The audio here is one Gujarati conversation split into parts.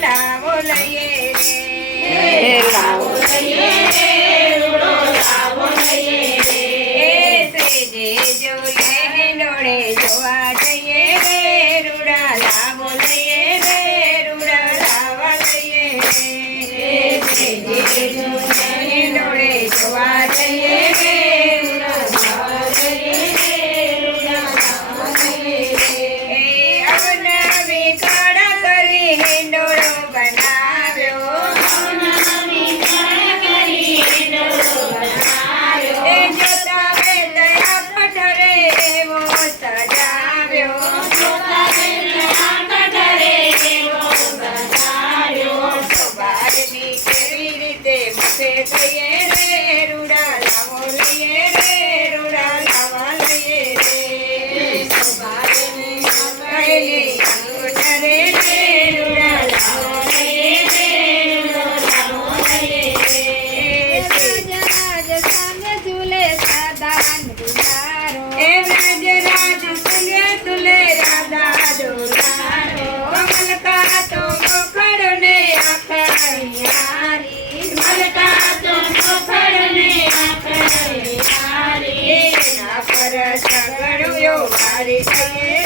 લાવો લઈએ. રે લાવો લઈએ રે રૂડો લાવો લઈએ રે સેજે જોલે હિંડોળે જોવા જઈએ રે રૂડા લાવો જોવા જઈએ બારની કેવી રીતે મુખે થઈએ રે? રૂડા લાવો લઈએ રે રૂડા લાવા લઈએ રે. કહેલી અંગૂઠરે રે રૂડા લાવો લઈએ રે રૂડા લાવો લઈએ રે. રાજ સામે ઝૂલે સાદાન ગુલારો એ વ્રજ વારી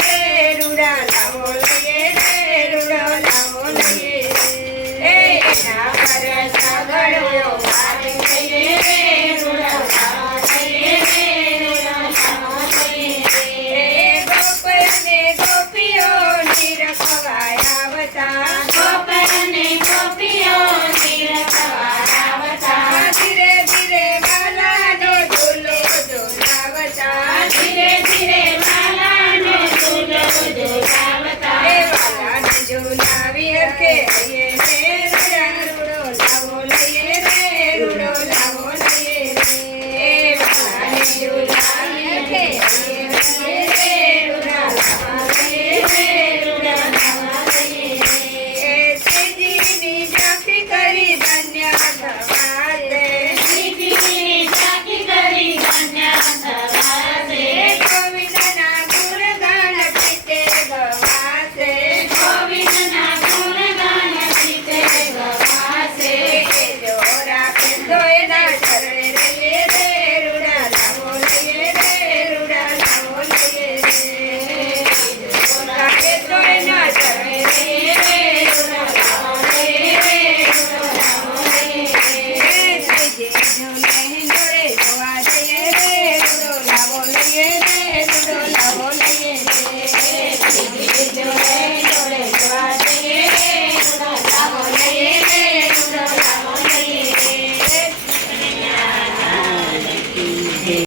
धन्यवाद